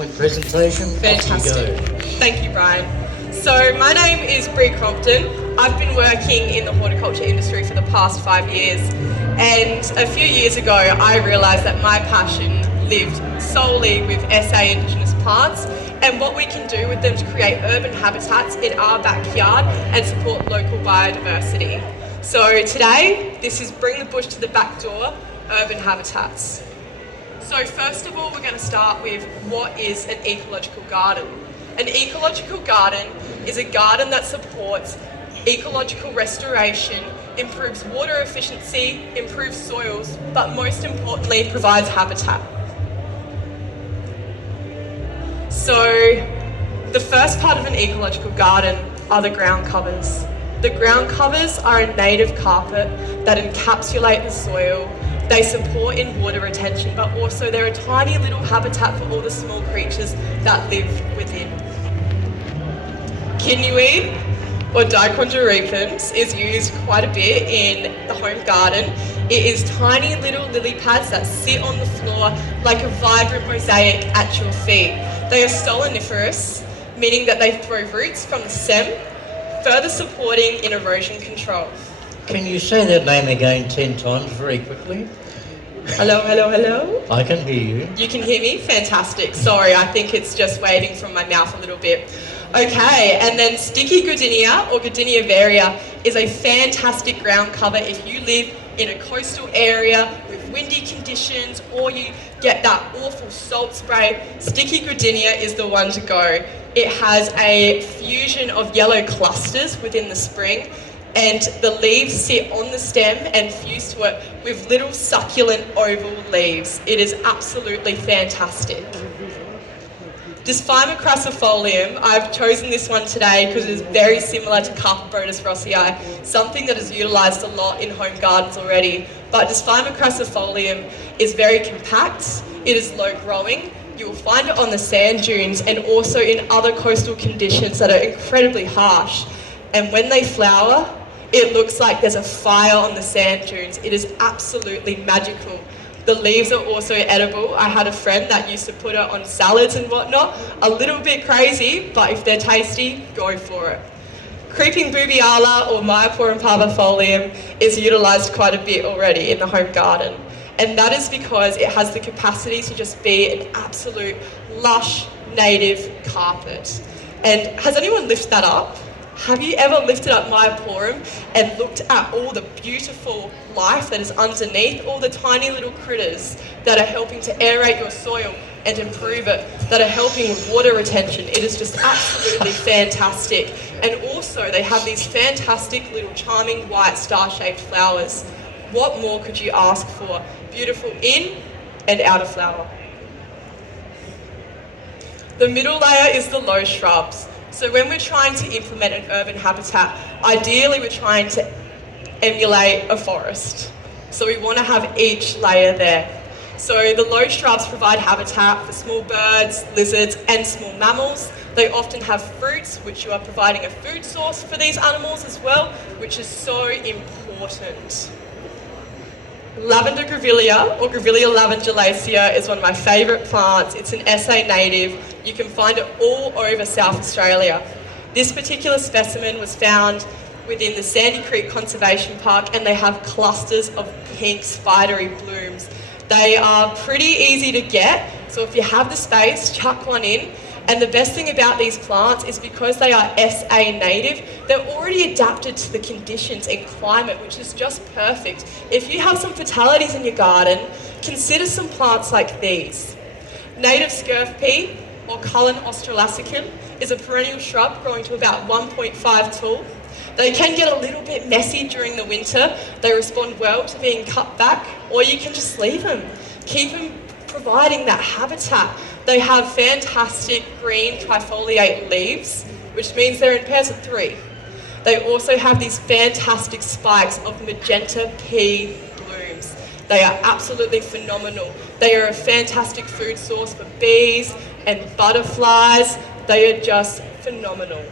PowerPoint presentation. Fantastic. Off you go. Thank you, Brian. So my name is Brie Crompton. I've been working in the horticulture industry for the past 5 years, and a few years ago I realised that my passion lived solely with SA Indigenous plants and what we can do with them to create urban habitats in our backyard and support local biodiversity. So today, this is Bring the Bush to the Back Door, Urban Habitats. So first of all, we're going to start with what is an ecological garden. An ecological garden is a garden that supports ecological restoration, improves water efficiency, improves soils, but most importantly provides habitat. So the first part of an ecological garden are the ground covers. The ground covers are a native carpet that encapsulate the soil. They support in water retention, but also they're a tiny little habitat for all the small creatures that live within. Kidneyweed, or Dichondra repens, is used quite a bit in the home garden. It is tiny little lily pads that sit on the floor like a vibrant mosaic at your feet. They are stoloniferous, meaning that they throw roots from the stem, further supporting in erosion control. Can you say that name again 10 times very quickly? Hello, hello, hello. I can hear you. You can hear me? Fantastic. Sorry, I think it's just waving from my mouth a little bit. Okay, and then sticky goodenia or Goodenia varia is a fantastic ground cover if you live in a coastal area with windy conditions or you get that awful salt spray. Sticky goodenia is the one to go. It has a fusion of yellow clusters within the spring, and the leaves sit on the stem and fuse to it with little succulent oval leaves. It is absolutely fantastic. Dysphyma crassifolium, I've chosen this one today because it is very similar to Carpobrotus rossii, something that is utilised a lot in home gardens already. But Dysphyma crassifolium is very compact, it is low growing. You will find it on the sand dunes and also in other coastal conditions that are incredibly harsh. And when they flower, it looks like there's a fire on the sand dunes. It is absolutely magical. The leaves are also edible. I had a friend that used to put it on salads and whatnot. A little bit crazy, but if they're tasty, go for it. Creeping Boobiala or Myoporum parvifolium is utilised quite a bit already in the home garden. And that is because it has the capacity to just be an absolute lush native carpet. And has anyone lifted that up? Have you ever lifted up Myoporum and looked at all the beautiful life that is underneath, all the tiny little critters that are helping to aerate your soil and improve it, that are helping with water retention? It is just absolutely fantastic. And also they have these fantastic little charming white star-shaped flowers. What more could you ask for? Beautiful in and out of flower. The middle layer is the low shrubs. So when we're trying to implement an urban habitat, ideally we're trying to emulate a forest. So we want to have each layer there. So the low shrubs provide habitat for small birds, lizards and small mammals. They often have fruits, which you are providing a food source for these animals as well, which is so important. Lavender grevillea, or Grevillea lavandulacea, is one of my favourite plants. It's an SA native. You can find it all over South Australia. This particular specimen was found within the Sandy Creek Conservation Park, and they have clusters of pink spidery blooms. They are pretty easy to get, so if you have the space, chuck one in. And the best thing about these plants is because they are SA native, they're already adapted to the conditions and climate, which is just perfect. If you have some fatalities in your garden, consider some plants like these. Native scurf pea, or Cullen australasican, is a perennial shrub growing to about 1.5 tall. They can get a little bit messy during the winter. They respond well to being cut back, or you can just leave them. Keep them providing that habitat. They have fantastic green trifoliate leaves, which means they're in pairs of 3. They also have these fantastic spikes of magenta pea blooms. They are absolutely phenomenal. They are a fantastic food source for bees and butterflies. They are just phenomenal.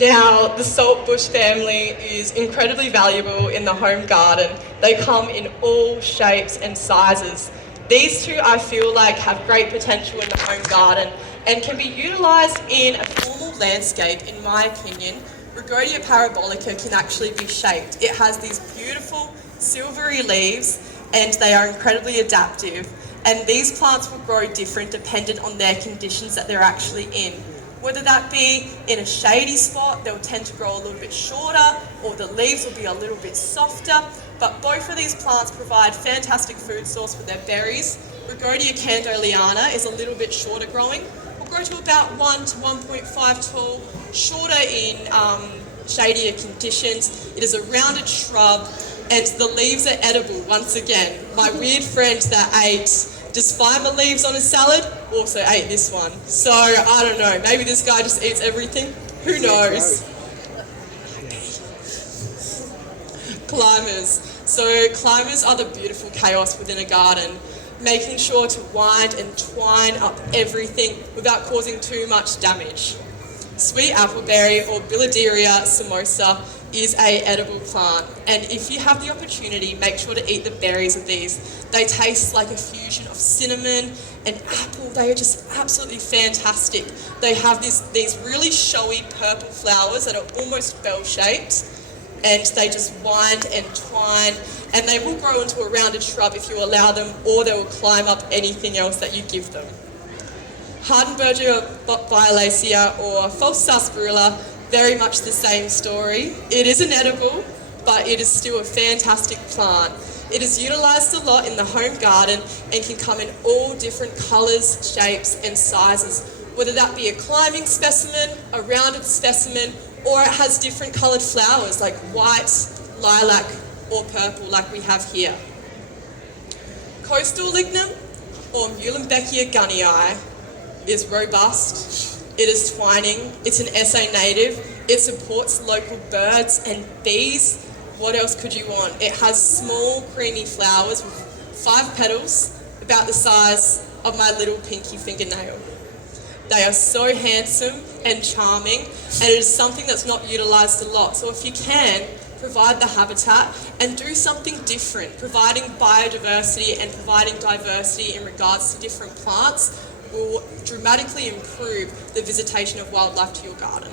Now, the saltbush family is incredibly valuable in the home garden. They come in all shapes and sizes. These two I feel like have great potential in the home garden and can be utilised in a formal landscape. In my opinion, Rhagodia parabolica can actually be shaped. It has these beautiful silvery leaves and they are incredibly adaptive, and these plants will grow different dependent on their conditions that they're actually in. Whether that be in a shady spot, they'll tend to grow a little bit shorter, or the leaves will be a little bit softer, but both of these plants provide fantastic food source for their berries. Rhagodia candoleana is a little bit shorter growing, will grow to about 1 to 1.5 tall, shorter in shadier conditions. It is a rounded shrub, and the leaves are edible. Once again, my weird friend that ate just fiber leaves on a salad also ate this one. So I don't know, maybe this guy just eats everything. Who knows? Climbers. So climbers are the beautiful chaos within a garden, making sure to wind and twine up everything without causing too much damage. Sweet appleberry, or Billarderia samosa, is a edible plant, and if you have the opportunity, make sure to eat the berries of these. They taste like a fusion of cinnamon and apple. They are just absolutely fantastic. They have these really showy purple flowers that are almost bell-shaped, and they just wind and twine, and they will grow into a rounded shrub if you allow them, or they will climb up anything else that you give them. Hardenbergia violacea, or false sarsaparilla, very much the same story. It is an edible, but it is still a fantastic plant. It is utilised a lot in the home garden and can come in all different colours, shapes and sizes, whether that be a climbing specimen, a rounded specimen, or it has different coloured flowers like white, lilac or purple like we have here. Coastal lignum, or Muhlenbeckia gunnii, is robust. It is twining. It's an SA native. It supports local birds and bees. What else could you want? It has small creamy flowers with 5 petals, about the size of my little pinky fingernail. They are so handsome and charming, and it is something that's not utilised a lot. So if you can, provide the habitat and do something different. Providing biodiversity and providing diversity in regards to different plants will dramatically improve the visitation of wildlife to your garden.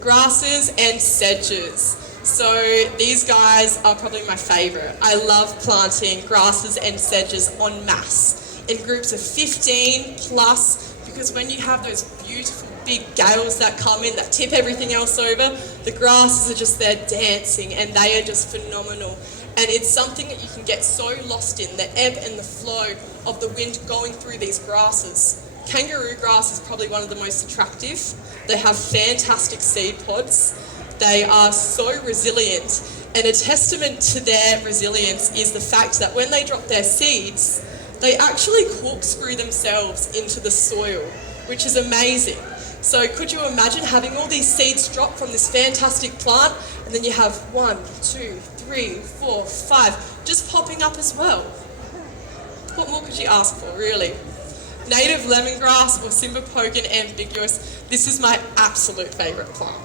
Grasses and sedges. So these guys are probably my favourite. I love planting grasses and sedges en masse in groups of 15 plus, because when you have those beautiful big gales that come in that tip everything else over, the grasses are just there dancing and they are just phenomenal. And it's something that you can get so lost in, the ebb and the flow of the wind going through these grasses. Kangaroo grass is probably one of the most attractive. They have fantastic seed pods. They are so resilient, and a testament to their resilience is the fact that when they drop their seeds, they actually corkscrew themselves into the soil, which is amazing. So could you imagine having all these seeds drop from this fantastic plant, and then you have 1, 2, 3, 4, 5 just popping up as well? What more could you ask for, really? Native lemongrass, or Cymbopogon ambiguous, this is my absolute favourite plant.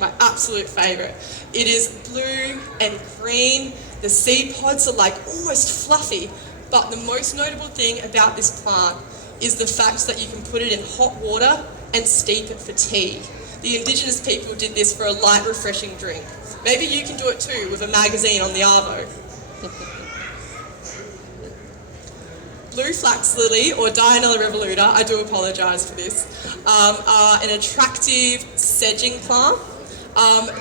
My absolute favourite. It is blue and green. The seed pods are like almost fluffy, but the most notable thing about this plant is the fact that you can put it in hot water and steep it for tea. The indigenous people did this for a light, refreshing drink. Maybe you can do it too with a magazine on the arvo. Blue flax lily, or Dianella revoluta, I do apologise for this, are an attractive sedging plant.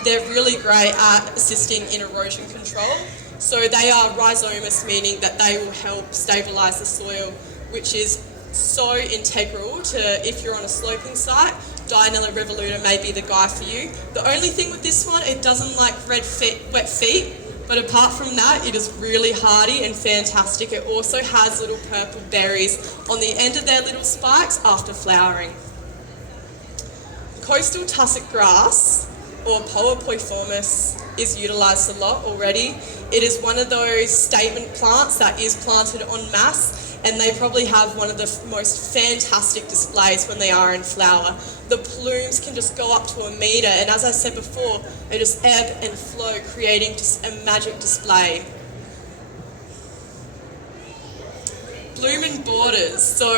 They're really great at assisting in erosion control. So they are rhizomatous, meaning that they will help stabilise the soil, which is so integral to, if you're on a sloping site, Dianella revoluta may be the guy for you. The only thing with this one, it doesn't like wet feet, but apart from that, it is really hardy and fantastic. It also has little purple berries on the end of their little spikes after flowering. Coastal tussock grass, or Poa poiformis, is utilised a lot already. It is one of those statement plants that is planted en masse, and they probably have one of the most fantastic displays when they are in flower. The plumes can just go up to 1 metre, and as I said before, they just ebb and flow, creating just a magic display. Bloom and borders. So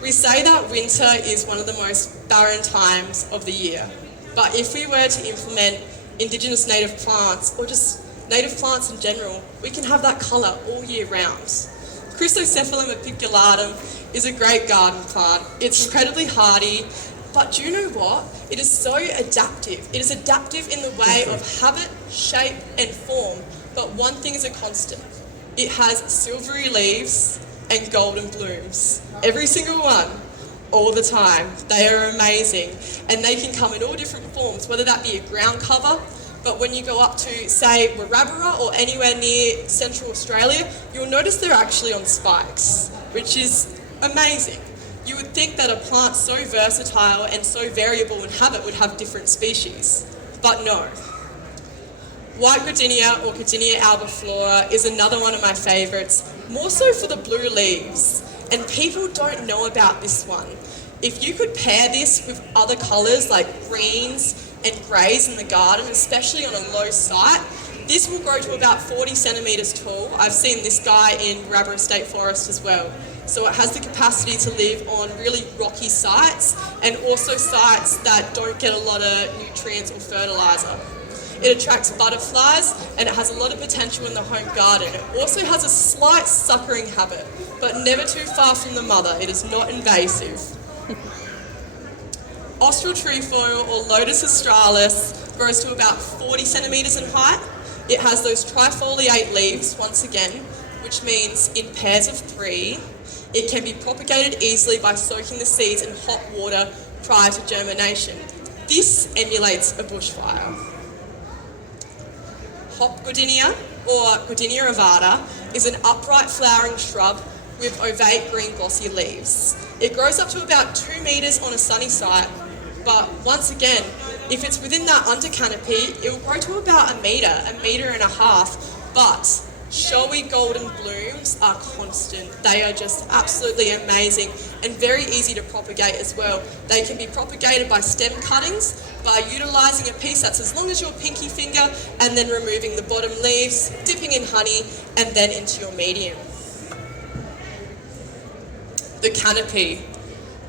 we say that winter is one of the most barren times of the year. But if we were to implement Indigenous native plants, or just native plants in general, we can have that colour all year round. Chrysocephalum apiculatum is a great garden plant. It's incredibly hardy, but do you know what? It is so adaptive. It is adaptive in the way of habit, shape and form, but one thing is a constant. It has silvery leaves and golden blooms. Every single one, all the time. They are amazing, and they can come in all different forms, whether that be a ground cover, but when you go up to, say, Warrabara or anywhere near Central Australia, you'll notice they're actually on spikes, which is amazing. You would think that a plant so versatile and so variable in habit would have different species, but no. White Gardenia or Gardenia albiflora is another one of my favourites, more so for the blue leaves, and people don't know about this one. If you could pair this with other colours like greens and greys in the garden, especially on a low site, this will grow to about 40 centimetres tall. I've seen this guy in Warrabara State Forest as well. So it has the capacity to live on really rocky sites and also sites that don't get a lot of nutrients or fertiliser. It attracts butterflies and it has a lot of potential in the home garden. It also has a slight suckering habit, but never too far from the mother. It is not invasive. Austral trefoil or Lotus australis grows to about 40 centimetres in height. It has those trifoliate leaves, once again, which means in pairs of 3. It can be propagated easily by soaking the seeds in hot water prior to germination. This emulates a bushfire. Hop Gardenia, or Gardenia ovata, is an upright flowering shrub with ovate green glossy leaves. It grows up to about 2 metres on a sunny site, but once again, if it's within that under canopy, it will grow to about a metre and a half, but showy golden blooms are constant. They are just absolutely amazing and very easy to propagate as well. They can be propagated by stem cuttings, by utilising a piece that's as long as your pinky finger and then removing the bottom leaves, dipping in honey and then into your medium. The canopy.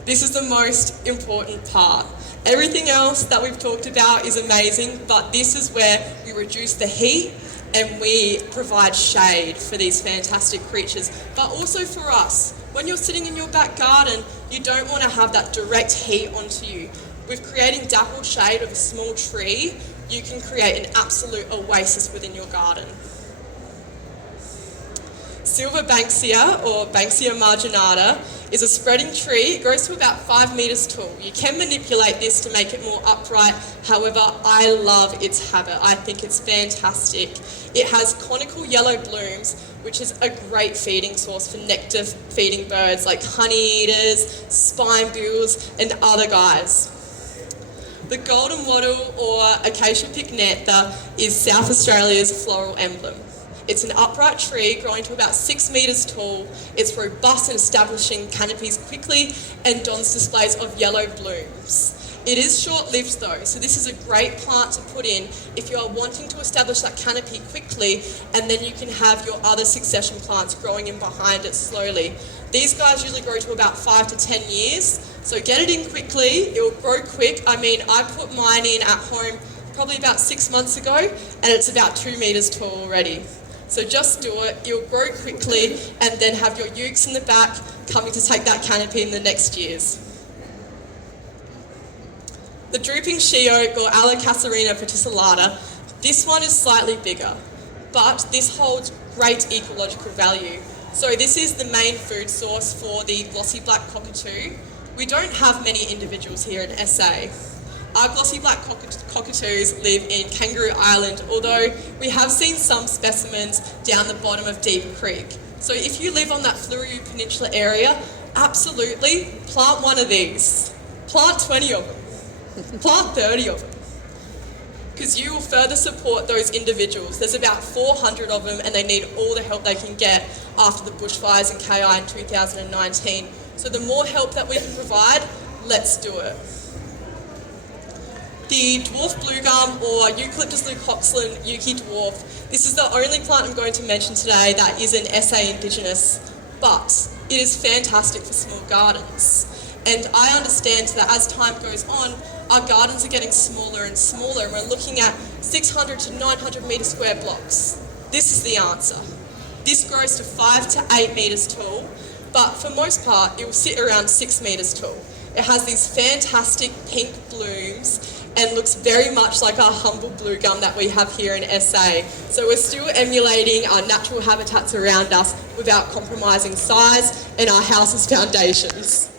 This is the most important part. Everything else that we've talked about is amazing, but this is where we reduce the heat and we provide shade for these fantastic creatures, but also for us. When you're sitting in your back garden, you don't want to have that direct heat onto you. With creating dappled shade of a small tree, you can create an absolute oasis within your garden. Silver Banksia, or Banksia marginata, is a spreading tree. It grows to about 5 metres tall. You can manipulate this to make it more upright. However, I love its habit. I think it's fantastic. It has conical yellow blooms, which is a great feeding source for nectar feeding birds like honeyeaters, spinebills, and other guys. The golden wattle, or Acacia pycnantha, is South Australia's floral emblem. It's an upright tree growing to about 6 metres tall. It's robust in establishing canopies quickly and dons displays of yellow blooms. It is short-lived though, so this is a great plant to put in if you are wanting to establish that canopy quickly, and then you can have your other succession plants growing in behind it slowly. These guys usually grow to about 5 to 10 years, so get it in quickly. It will grow quick. I mean, I put mine in at home probably about 6 months ago, and it's about 2 metres tall already. So just do it, you'll grow quickly and then have your ukes in the back coming to take that canopy in the next years. The drooping she oak, or Alocasarina peticillata, this one is slightly bigger, but this holds great ecological value. So this is the main food source for the glossy black cockatoo. We don't have many individuals here in SA. Our glossy black cockatoos live in Kangaroo Island, although we have seen some specimens down the bottom of Deep Creek. So if you live on that Fleurieu Peninsula area, absolutely plant one of these. Plant 20 of them. Plant 30 of them. Because you will further support those individuals. There's about 400 of them and they need all the help they can get after the bushfires in KI in 2019. So the more help that we can provide, let's do it. The dwarf blue gum, or Eucalyptus leucoxylon Yuki dwarf, this is the only plant I'm going to mention today that is an SA Indigenous but it is fantastic for small gardens. And I understand that as time goes on, our gardens are getting smaller and smaller, and we're looking at 600 to 900 metre square blocks. This is the answer. This grows to 5 to 8 metres tall, but for most part, it will sit around 6 metres tall. It has these fantastic pink blooms and looks very much like our humble blue gum that we have here in SA. So we're still emulating our natural habitats around us without compromising size and our house's foundations.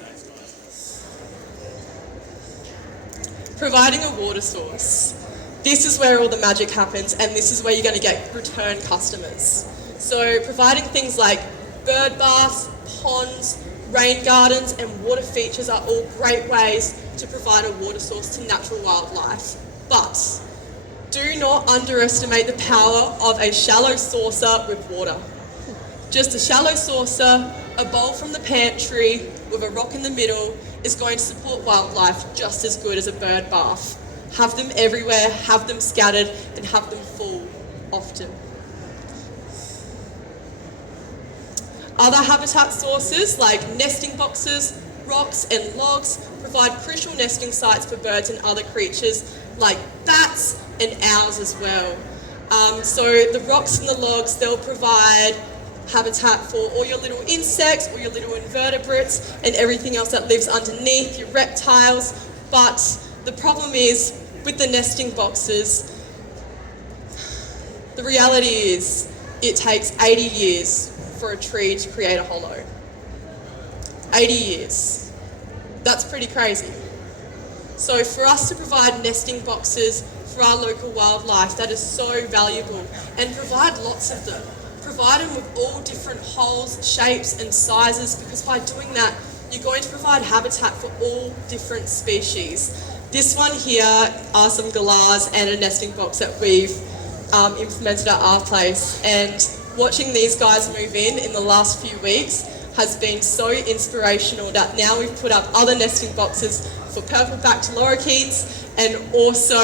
Providing a water source. This is where all the magic happens, and this is where you're going to get return customers. So providing things like bird baths, ponds, rain gardens and water features are all great ways to provide a water source to natural wildlife. But do not underestimate the power of a shallow saucer with water. Just a shallow saucer, a bowl from the pantry with a rock in the middle is going to support wildlife just as good as a bird bath. Have them everywhere, have them scattered, and have them full often. Other habitat sources like nesting boxes, rocks and logs provide crucial nesting sites for birds and other creatures like bats and owls as well. So the rocks and the logs, they'll provide habitat for all your little insects, all your little invertebrates and everything else that lives underneath, your reptiles. But the problem is with the nesting boxes, the reality is it takes 80 years for a tree to create a hollow. 80 years. That's pretty crazy. So for us to provide nesting boxes for our local wildlife, that is so valuable, and provide lots of them. Provide them with all different holes, shapes and sizes, because by doing that, you're going to provide habitat for all different species. This one here are some galahs and a nesting box that we've implemented at our place, and watching these guys move in the last few weeks has been so inspirational that now we've put up other nesting boxes for purple-backed lorikeets and also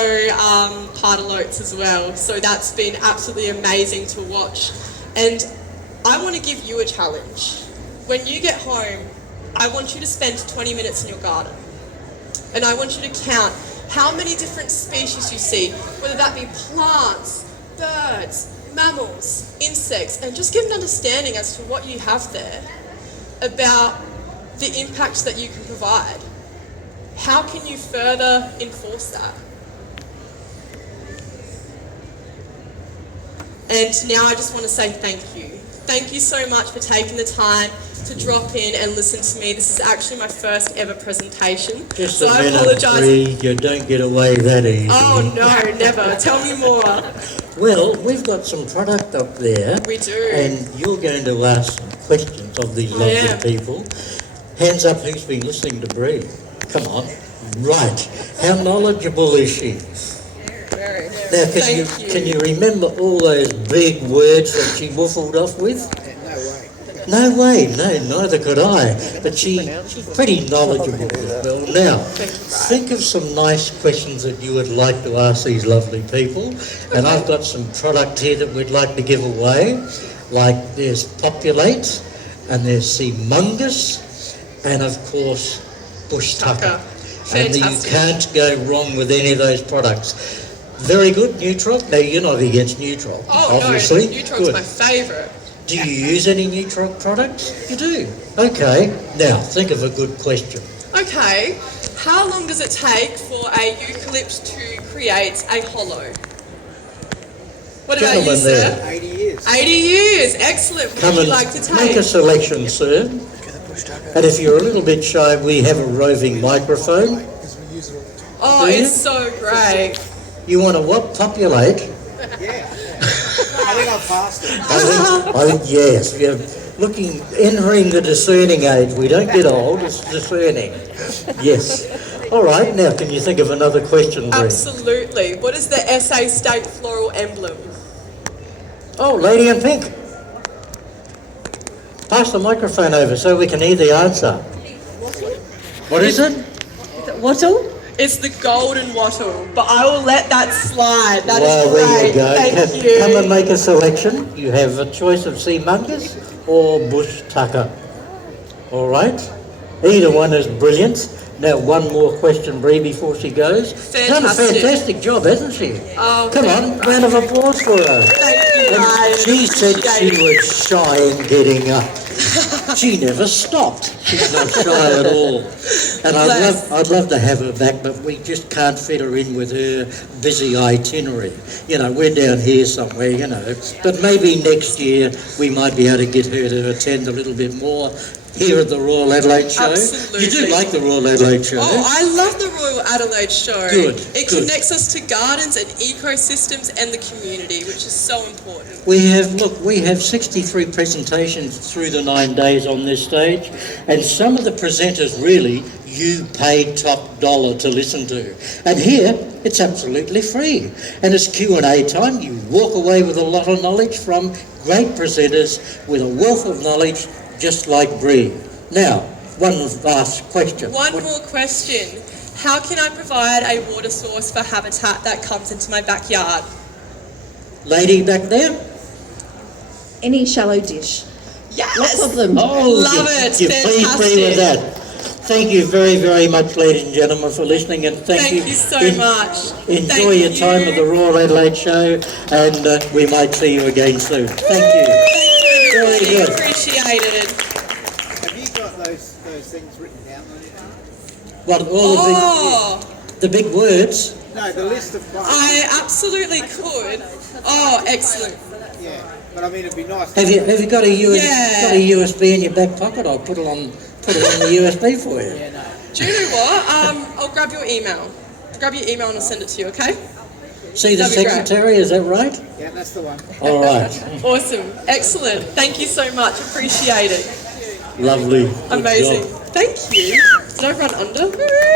pardalotes as well. So that's been absolutely amazing to watch. And I want to give you a challenge. When you get home, I want you to spend 20 minutes in your garden. And I want you to count how many different species you see, whether that be plants, birds, mammals, insects, and just get an understanding as to what you have there about the impact that you can provide. How can you further enforce that? And now I just want to say thank you. Thank you so much for taking the time to drop in and listen to me. This is actually my first ever presentation. Just so a I minute, apologise. Brie, you don't get away that easy. Oh no, never. Tell me more. Well, we've got some product up there. We do. And you're going to ask some questions of these lovely people. Hands up who's been listening to Brie. Come on. Right. How knowledgeable is she? Very. Now, can you remember all those big words that she waffled off with? No way, no, neither could I. But she's pretty knowledgeable as well. Now, think of some nice questions that you would like to ask these lovely people. And I've got some product here that we'd like to give away. Like there's Populate, and there's Seamungus, and of course, Bush Tucker. And you can't go wrong with any of those products. Very good, Nutrop. Now, you're not against Nutrop, obviously. No, Nutrop's my favourite. Do you use any Nutrop products? You do. Okay. Now, think of a good question. Okay. How long does it take for a eucalypt to create a hollow? What about you, sir? 80 years. 80 years. Excellent. What would you like to take? Make a selection, sir. And if you're a little bit shy, we have a roving microphone. Oh, it's so great. You want to what? Populate? Yeah. I think I've passed it. I think yes. You're entering the discerning age. We don't get old, it's discerning. Yes. All right, now can you think of another question, Brie? Absolutely. What is the SA state floral emblem? Oh, lady in pink. Pass the microphone over so we can hear the answer. What is it? Wattle? It's the golden wattle, but I will let that slide. That is Well, great. there you go. Thank you. Come and make a selection. You have a choice of sea mongoose or bush tucker. All right? Either one is brilliant. Now, one more question, Brie, before she goes. Done a Fantastic. fantastic job, hasn't she? Oh, Come on, round of applause for her. Thank you, guys. She said she Appreciate it. was shy in getting up. She never stopped. She's not shy at all. And I'd love to have her back, but we just can't fit her in with her busy itinerary. You know, we're down here somewhere, you know. But maybe next year we might be able to get her to attend a little bit more here at the Royal Adelaide Show. Absolutely. You do like the Royal Adelaide Show? Oh, I love the Royal Adelaide Show. Good, It good. connects us to gardens and ecosystems and the community, which is so important. We have 63 presentations through the 9 days on this stage, and some of the presenters really you paid top dollar to listen to. And here, it's absolutely free. And it's Q&A time. You walk away with a lot of knowledge from great presenters with a wealth of knowledge, just like Brie. Now, one last question. One more question. How can I provide a water source for habitat that comes into my backyard? Lady back there? Any shallow dish. Yes! Lots of them. Love it. You please be with that. Thank you very, very much, ladies and gentlemen, for listening, and thank you so much. Enjoy your time at the Royal Adelaide Show, and we might see you again soon. Thank you. Thank you, Very everybody. good. Appreciated. Have you got those things written down on it? What, all Oh, the big words? No, the list of plants. I absolutely could. Oh, excellent. Yeah, but I mean, it'd be nice. Have you got a Yeah. got a USB in your back pocket? I'll put it on the USB for you. Yeah, no. Do you know what? I'll grab your email. Grab your email and I'll send it to you, okay? See the That'd be great. secretary, is that right? Yeah, that's the one. All right. Awesome. Excellent. Thank you so much. Appreciate it. Lovely. Good Amazing. job. Thank you. Did I run under?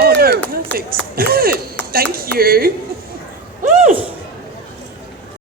Oh no, perfect. Good. Thank you. Woo.